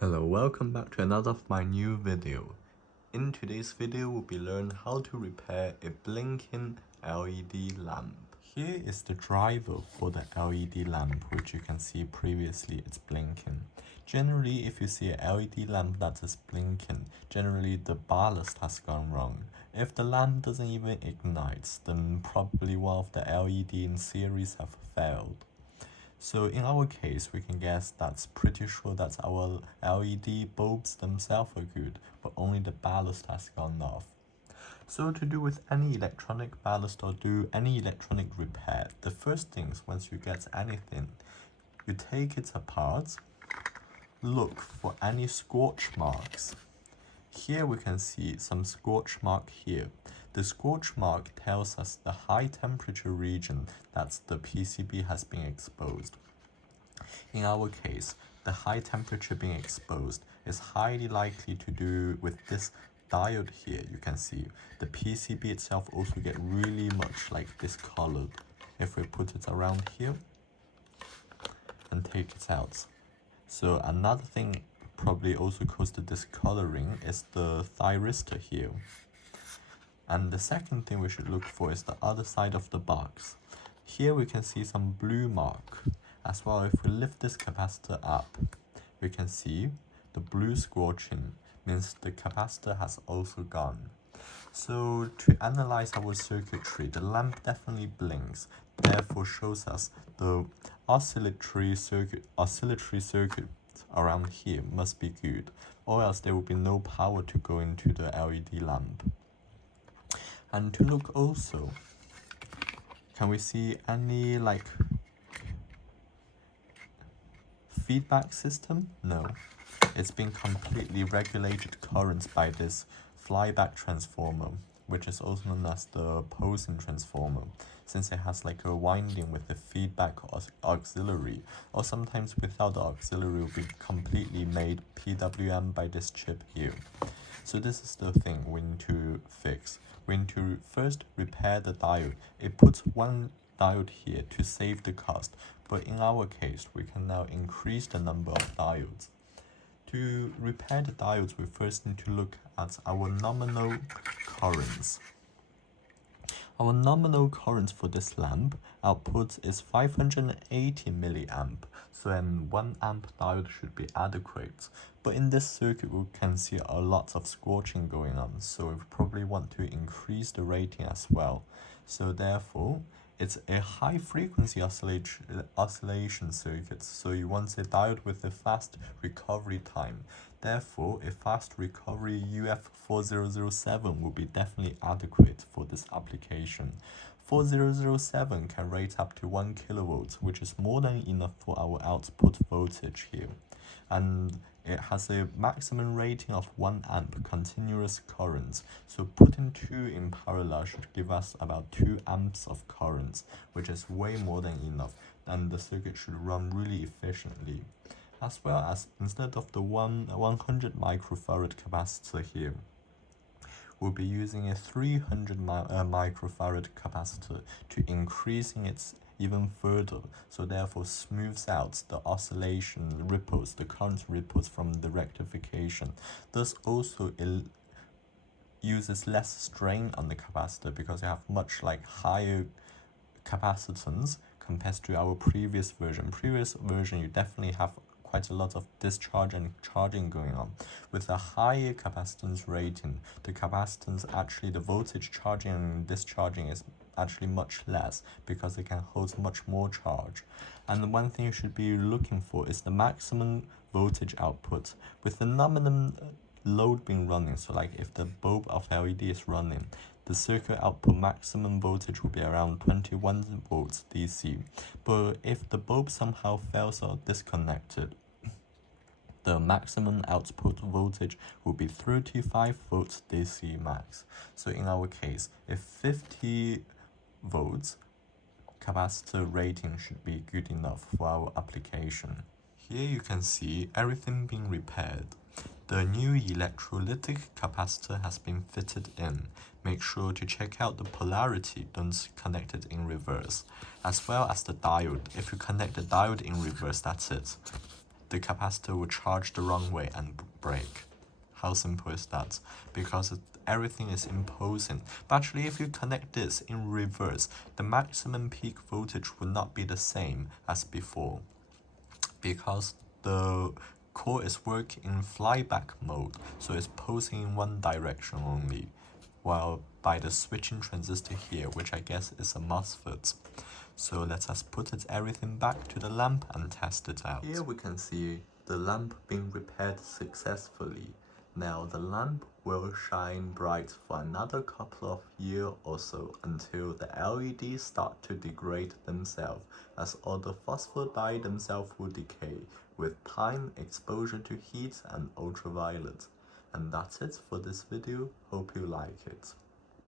Hello, welcome back to another of my new video. In today's video, we'll be learning how to repair a blinking LED lamp. Here is the driver for the LED lamp, which you can see previously it's blinking. Generally, if you see a LED lamp that is blinking, generally the ballast has gone wrong. If the lamp doesn't even ignite, then probably one of the LED in series have failed. So in our case, we can guess that's pretty sure that our LED bulbs themselves are good, but only the ballast has gone off. So to do with any electronic ballast or do any electronic repair, the first things once you get anything, you take it apart, look for any scorch marks. Here we can see some scorch mark here. The scorch mark tells us the high temperature region that the PCB has been exposed. In our case, the high temperature being exposed is highly likely to do with this diode here. You can see the PCB itself also get really much like discolored. If we put it around here and take it out. So another thing probably also caused the discoloring is the thyristor here. And the second thing we should look for is the other side of the box. Here we can see some blue mark. As well, if we lift this capacitor up, we can see the blue scorching means the capacitor has also gone. So to analyze our circuitry, the lamp definitely blinks, therefore shows us the oscillatory circuit around here must be good, or else there will be no power to go into the LED lamp. And to look also, can we see any feedback system? No. It's been completely regulated currents by this flyback transformer, which is also known as the Posen transformer, since it has like a winding with the feedback auxiliary, or sometimes without the auxiliary will be completely made PWM by this chip here. So this is the thing we need to fix. We need to first repair the diode. It puts one diode here to save the cost, but in our case, we can now increase the number of diodes. To repair the diodes, we first need to look at our nominal currents. Our nominal current for this lamp output is 580 milliamp, so an 1 amp diode should be adequate. But in this circuit, we can see a lot of scorching going on, so we probably want to increase the rating as well. So therefore, it's a high frequency oscillation circuit, so you want a diode with a fast recovery time. Therefore, a fast recovery UF4007 will be definitely adequate for this application. 4007 can rate up to 1 kilovolts, which is more than enough for our output voltage here. And it has a maximum rating of 1 amp continuous current, so putting 2 in parallel should give us about 2 amps of current, which is way more than enough, and the circuit should run really efficiently. As well as, instead of the 100 microfarad capacitor here, we'll be using a 300 microfarad capacitor to increasing its even further, so therefore smooths out the oscillation ripples, the current ripples from the rectification. Thus also it uses less strain on the capacitor because you have much higher capacitance compared to our previous version. Previous version you definitely have quite a lot of discharge and charging going on. With a higher capacitance rating, the capacitance the voltage charging and discharging is actually much less because it can hold much more charge. And the one thing you should be looking for is the maximum voltage output. With the nominal load being running, so if the bulb of LED is running, the circuit output maximum voltage will be around 21 volts DC. But if the bulb somehow fails or disconnected, the maximum output voltage will be 35 volts DC max. So in our case, if 50 volts capacitor rating should be good enough for our application. Here you can see everything being repaired. The new electrolytic capacitor has been fitted in. Make sure to check out the polarity, don't connect it in reverse, as well as the diode. If you connect the diode in reverse, that's it. the capacitor will charge the wrong way and break. How simple is that? Because everything is imposing. But actually, if you connect this in reverse, the maximum peak voltage will not be the same as before, because the core is working in flyback mode, so it's pulsing in one direction only, while by the switching transistor here, which I guess is a MOSFET. So let us put everything back to the lamp and test it out. Here we can see the lamp being repaired successfully. Now the lamp will shine bright for another couple of years or so until the LEDs start to degrade themselves, as all the phosphodie themselves will decay with time, exposure to heat and ultraviolet. And that's it for this video. Hope you like it.